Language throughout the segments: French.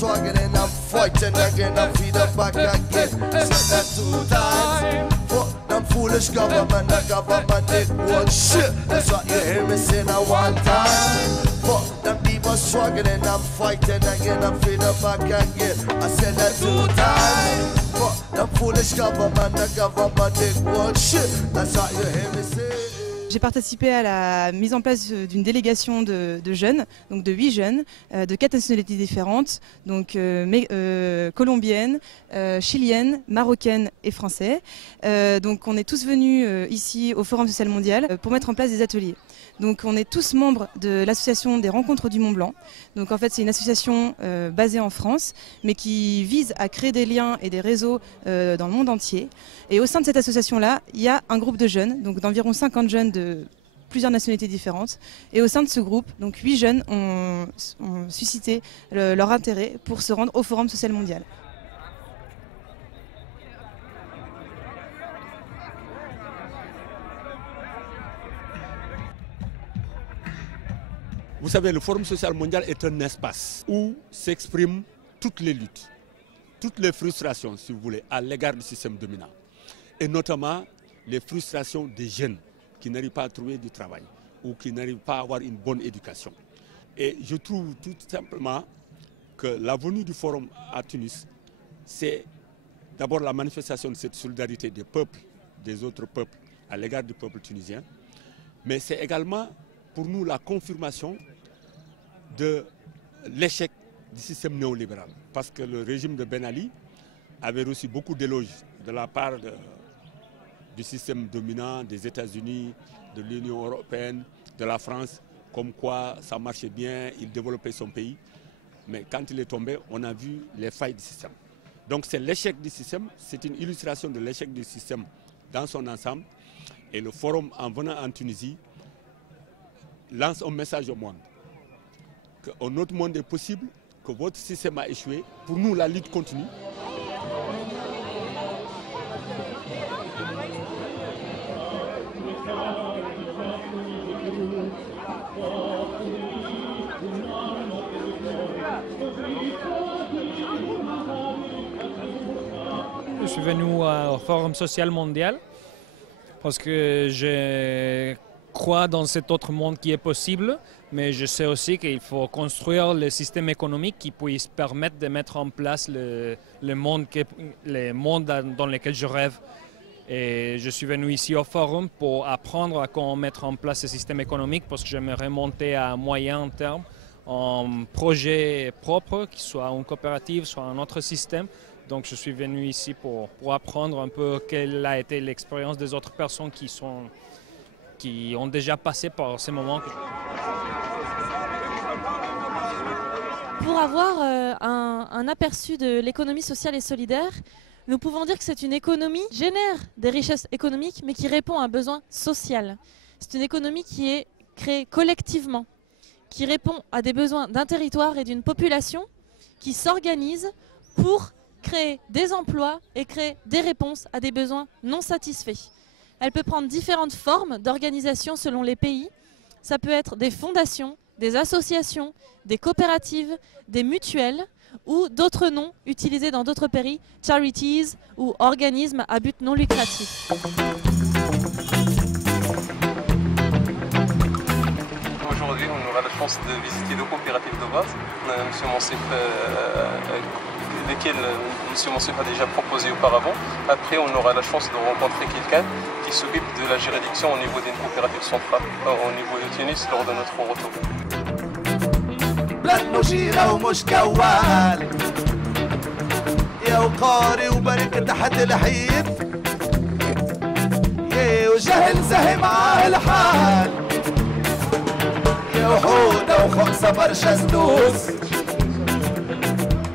Struggling, I'm fighting again, I feed up back again. Said that 2 times. Fuck them foolish government, the government did one shit. That's what you hear me say now 1 time. Fuck them people struggling, I'm fighting again, I feed up back again. I said that 2 times. Fuck them foolish government, the government did one shit. That's what you hear me say. J'ai participé à la mise en place d'une délégation de jeunes, donc de 8 jeunes, de 4 nationalités différentes, donc colombiennes, chiliennes, marocaines et français. Donc on est tous venus ici au Forum social mondial pour mettre en place des ateliers. Donc on est tous membres de l'association des Rencontres du Mont Blanc. Donc en fait c'est une association basée en France, mais qui vise à créer des liens et des réseaux dans le monde entier. Et au sein de cette association-là, il y a un groupe de jeunes, donc d'environ 50 jeunes de plusieurs nationalités différentes. Et au sein de ce groupe, donc 8 jeunes ont suscité leur intérêt pour se rendre au Forum social mondial. Vous savez, le Forum social mondial est un espace où s'expriment toutes les luttes, toutes les frustrations, si vous voulez, à l'égard du système dominant. Et notamment les frustrations des jeunes qui n'arrivent pas à trouver du travail ou qui n'arrivent pas à avoir une bonne éducation. Et je trouve tout simplement que la venue du Forum à Tunis, c'est d'abord la manifestation de cette solidarité des peuples, des autres peuples à l'égard du peuple tunisien, mais c'est également pour nous la confirmation de l'échec du système néolibéral. Parce que le régime de Ben Ali avait reçu beaucoup d'éloges de la part du système dominant des États-Unis, de l'Union européenne, de la France, comme quoi ça marchait bien, il développait son pays. Mais quand il est tombé, on a vu les failles du système. Donc c'est l'échec du système, c'est une illustration de l'échec du système dans son ensemble. Et le Forum, en venant en Tunisie, lance un message au monde. Qu'un autre monde est possible, que votre système a échoué. Pour nous, la lutte continue. Je suis venu au Forum social mondial parce que je crois dans cet autre monde qui est possible, mais je sais aussi qu'il faut construire le système économique qui puisse permettre de mettre en place le monde dans lequel je rêve. Et je suis venu ici au Forum pour apprendre à comment mettre en place ce système économique parce que j'aimerais monter à moyen terme un projet propre, qui soit une coopérative, soit un autre système. Donc je suis venu ici pour apprendre un peu quelle a été l'expérience des autres personnes qui ont déjà passé par ces moments. Pour avoir un aperçu de l'économie sociale et solidaire, nous pouvons dire que c'est une économie qui génère des richesses économiques, mais qui répond à un besoin social. C'est une économie qui est créée collectivement, qui répond à des besoins d'un territoire et d'une population qui s'organise pour créer des emplois et créer des réponses à des besoins non satisfaits. Elle peut prendre différentes formes d'organisation selon les pays. Ça peut être des fondations, des associations, des coopératives, des mutuelles ou d'autres noms utilisés dans d'autres pays, charities ou organismes à but non lucratif. Aujourd'hui, on aura la chance de visiter deux coopératives de base. M. Mansif, lesquelles M. Mansif a déjà proposé auparavant. Après, on aura la chance de rencontrer quelqu'un qui s'occupe de la juridiction au niveau d'une coopérative centrale, au niveau de Tunis, lors de notre retour. بلاد مشيرة ومش كوال يا وقاري وبرك تحت الحيط يا وجهل زهي معاه الحال يا وحودة وخمسة برشا سدوس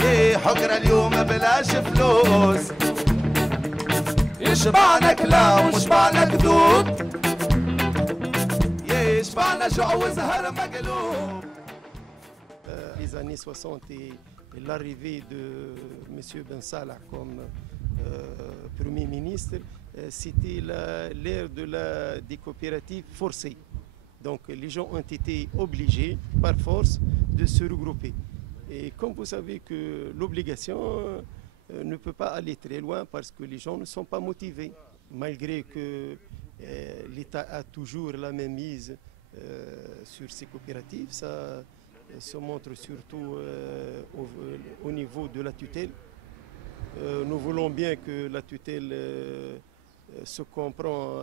يا حجرة اليوم بلاش فلوس يشبعنا كلام وشبعنا كذوب يا يشبعنا جوع وزهر مقلوب. les années 60 et l'arrivée de M. Ben Salah comme Premier ministre, c'était l'ère des coopératives forcées. Donc les gens ont été obligés par force de se regrouper. Et comme vous savez que l'obligation ne peut pas aller très loin parce que les gens ne sont pas motivés. Malgré que l'État a toujours la même mise sur ces coopératives, ça se montre surtout au niveau de la tutelle. Nous voulons bien que la tutelle se comprend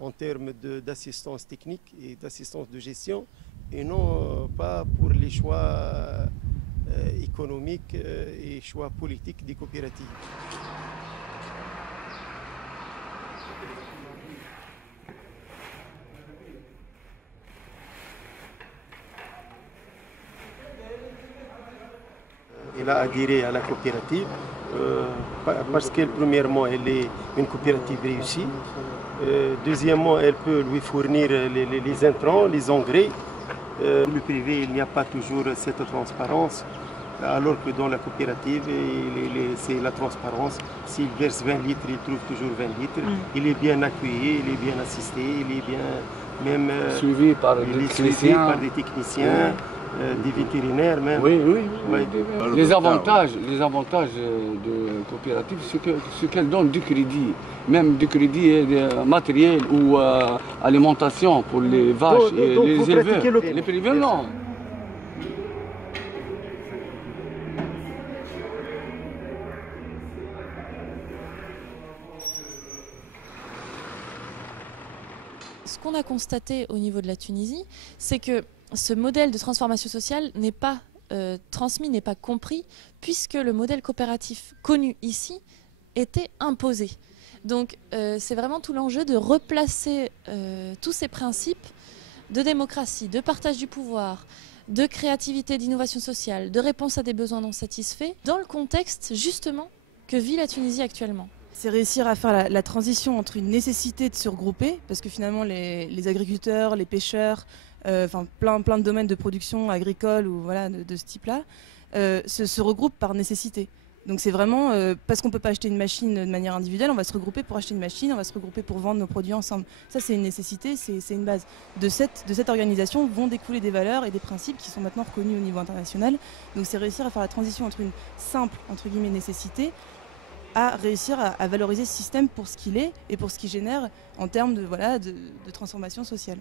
en termes d'assistance technique et d'assistance de gestion et non pas pour les choix économiques et choix politiques des coopératives. Elle a adhéré à la coopérative parce qu'elle, premièrement, elle est une coopérative réussie. Deuxièmement, elle peut lui fournir les intrants, les engrais. Le privé, il n'y a pas toujours cette transparence, alors que dans la coopérative, c'est la transparence. S'il verse 20 litres, il trouve toujours 20 litres. Il est bien accueilli, il est bien assisté, il est bien même suivi par des techniciens. Des vétérinaires même. Oui. Les avantages de coopérative, c'est qu'elles donnent du crédit, même du crédit matériel ou alimentation pour les vaches et les éleveurs. Les privés, non. Ce qu'on a constaté au niveau de la Tunisie, c'est que ce modèle de transformation sociale n'est pas transmis, n'est pas compris, puisque le modèle coopératif connu ici était imposé. Donc c'est vraiment tout l'enjeu de replacer tous ces principes de démocratie, de partage du pouvoir, de créativité, d'innovation sociale, de réponse à des besoins non satisfaits, dans le contexte justement que vit la Tunisie actuellement. C'est réussir à faire la transition entre une nécessité de se regrouper, parce que finalement les agriculteurs, les pêcheurs, plein de domaines de production agricole ou voilà, de ce type-là, se regroupent par nécessité. Donc c'est vraiment parce qu'on ne peut pas acheter une machine de manière individuelle, on va se regrouper pour acheter une machine, on va se regrouper pour vendre nos produits ensemble. Ça c'est une nécessité, c'est une base. De cette organisation vont découler des valeurs et des principes qui sont maintenant reconnus au niveau international. Donc c'est réussir à faire la transition entre une simple, entre guillemets, nécessité à réussir à valoriser ce système pour ce qu'il est et pour ce qu'il génère en termes de transformation sociale.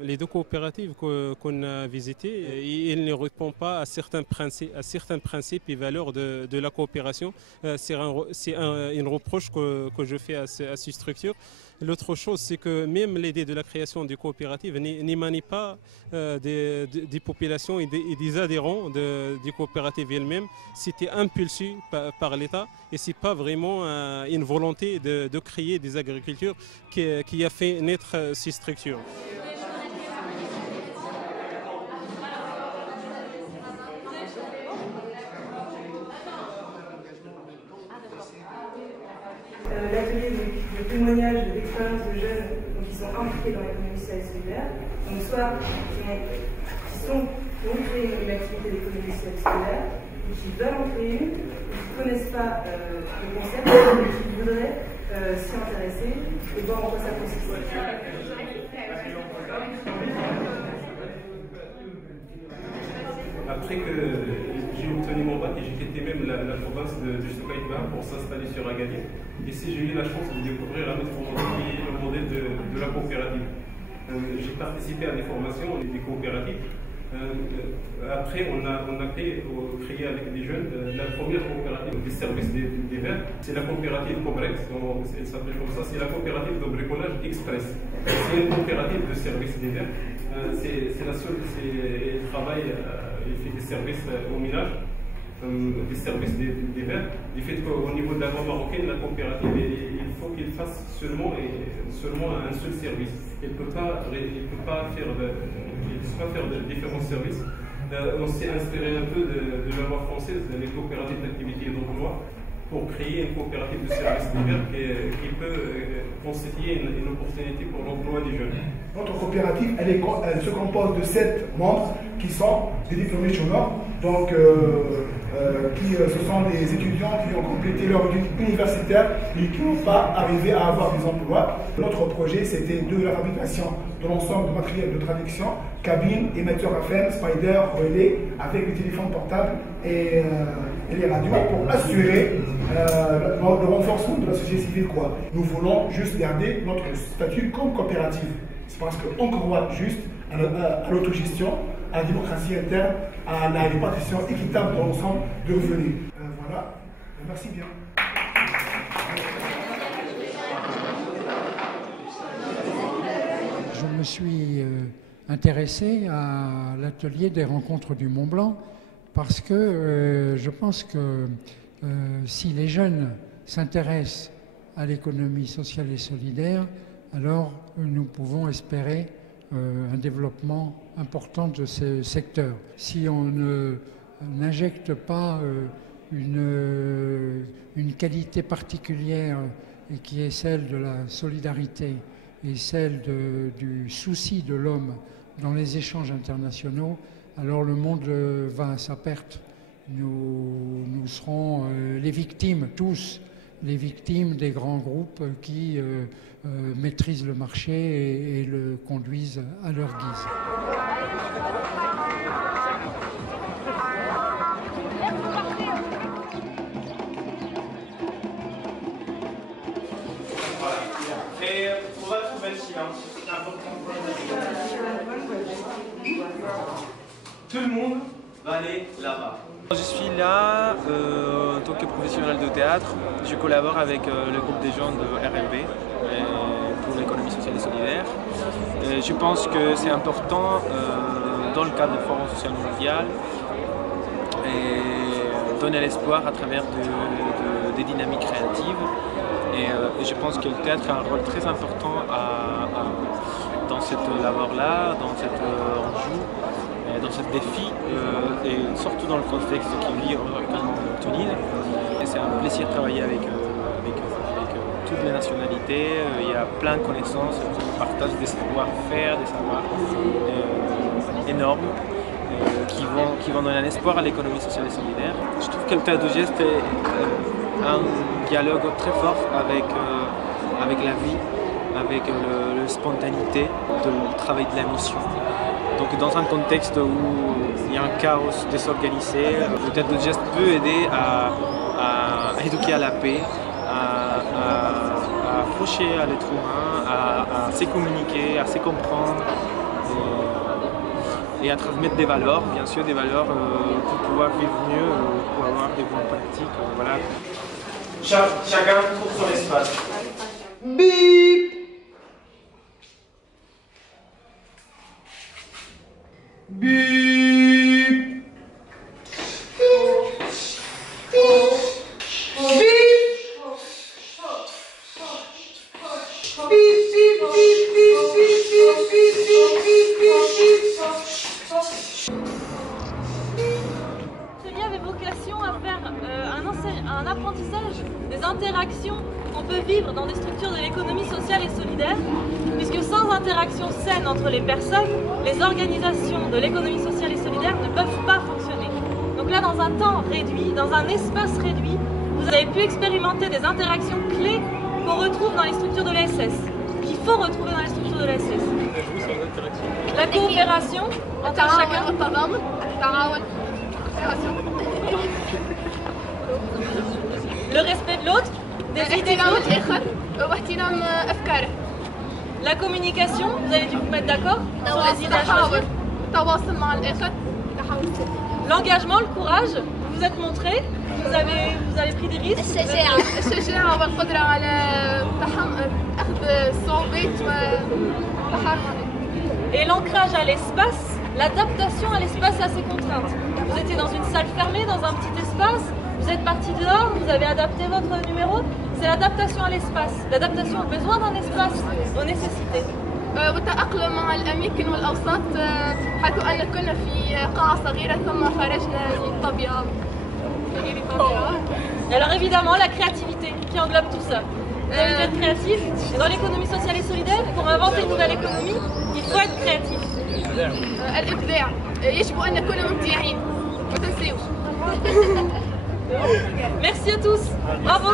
Les deux coopératives qu'on a visitées, elles ne répondent pas à certains principes et valeurs de la coopération. C'est une reproche que je fais à ces structures. L'autre chose, c'est que même l'idée de la création des coopératives n'émane pas des populations et des adhérents des coopératives elles-mêmes. C'était impulsé par l'État et ce n'est pas vraiment une volonté de créer des agricultures qui a fait naître ces structures. L'atelier de témoignage d'expériences de jeunes qui sont impliqués dans l'économie sociale et solidaire, donc soit qui ont créé une activité d'économie sociale et solidaire, ou qui veulent en créer une, ou qui ne connaissent pas le concept, mais qui voudraient s'y intéresser et voir en quoi ça consiste. Après que j'ai obtenu mon bac et j'ai quitté même la province de Soukhaïba pour s'installer sur Agadir, ici j'ai eu la chance de découvrir un autre modèle qui est le modèle de la coopérative. J'ai participé à des formations des coopératives. Après, on a créé avec des jeunes la première coopérative des services des verts. C'est la coopérative Cobrex, elle s'appelle comme ça, c'est la coopérative de bricolage express. C'est une coopérative de services des verts. C'est la seule, elle travaille, elle fait des services au ménage, des services des verts. Du fait qu'au niveau de la loi marocaine, la coopérative, il faut qu'elle fasse seulement un seul service. Elle ne peut pas faire de différents services. On s'est inspiré un peu de la loi française, les coopératives d'activité et d'emploi, pour créer une coopérative de services divers qui peut constituer une opportunité pour l'emploi des jeunes. Notre coopérative, elle se compose de 7 membres qui sont des diplômés chômeurs, donc ce sont des étudiants qui ont complété leur études universitaires et qui n'ont pas arrivé à avoir des emplois. Notre projet, c'était de la fabrication de l'ensemble de matériel de traduction, cabine, émetteur FM, spider, relais, avec les téléphones portables et les radios pour assurer le renforcement de la société civile. Nous voulons juste garder notre statut comme coopérative. C'est parce qu'on croit juste à l'autogestion, à la démocratie interne, à la répartition équitable de l'ensemble de revenus. Voilà, merci bien. Je me suis intéressé à l'atelier des rencontres du Mont Blanc parce que je pense que si les jeunes s'intéressent à l'économie sociale et solidaire, alors nous pouvons espérer un développement important de ce secteur. Si on n'injecte pas une qualité particulière et qui est celle de la solidarité et celle du souci de l'homme dans les échanges internationaux, alors le monde va à sa perte. Nous serons les victimes, tous, les victimes des grands groupes qui maîtrisent le marché et le conduisent à leur guise. Et on va trouver le silence, c'est important. Tout le monde va aller là-bas. Je suis là en tant que professionnel de théâtre. Je collabore avec le groupe des jeunes de RMB pour l'économie sociale et solidaire. Je pense que c'est important dans le cadre du Forum social mondial et donner l'espoir à travers des dynamiques créatives. Et je pense que le théâtre a un rôle très important dans cette labeur-là, dans cet enjeu, dans ce défi, et surtout dans le contexte qui vit actuellement en Tunisie. Et c'est un plaisir de travailler avec toutes les nationalités. Il y a plein de connaissances, on partage des savoir-faire, des savoirs énormes qui vont donner un espoir à l'économie sociale et solidaire. Je trouve que le théâtre de geste est un dialogue très fort avec la vie, avec la spontanéité du travail de l'émotion. Donc dans un contexte où il y a un chaos désorganisé, le théâtre de geste peut aider à éduquer à la paix, à approcher à l'être humain, à se communiquer, à se comprendre et à transmettre des valeurs, bien sûr des valeurs pour pouvoir vivre mieux, pour avoir des bonnes pratiques. Voilà. Chacun trouve son espace. Bip. Bip. L'atelier avait vocation à faire un apprentissage des interactions qu'on peut vivre dans des structures de l'économie sociale et solidaire, puisque sans interaction saine entre les personnes, les organisations de l'économie sociale et solidaire ne peuvent pas fonctionner. Donc là, dans un temps réduit, dans un espace réduit, vous avez pu expérimenter des interactions clés qu'on retrouve dans les structures de l'ASS, qu'il faut retrouver dans les structures de l'ASS. La coopération entre chacun. Le respect de l'autre, des idées de l'autre. La communication, vous avez dû vous mettre d'accord sur les idées à choisir. L'engagement, le courage, vous vous êtes montré, vous avez pris des risques. Et l'ancrage à l'espace, l'adaptation à l'espace et à ses contraintes. Vous étiez dans une salle fermée, dans un petit espace, vous êtes parti dehors, vous avez adapté votre numéro. C'est l'adaptation à l'espace, l'adaptation au besoin d'un espace, aux nécessités. والتأقلم مع الأماكن والأوساط حيث أن كنا في قاعة صغيرة ثم خرجنا للطبيعة. Et alors évidemment la créativité qui englobe tout ça. Vous avez dû être créatif et dans l'économie sociale et solidaire pour inventer une nouvelle économie. faut être créatif. الإبداع يجب أن نكون مبدعين ما تنسيوش. Merci à tous. Bravo.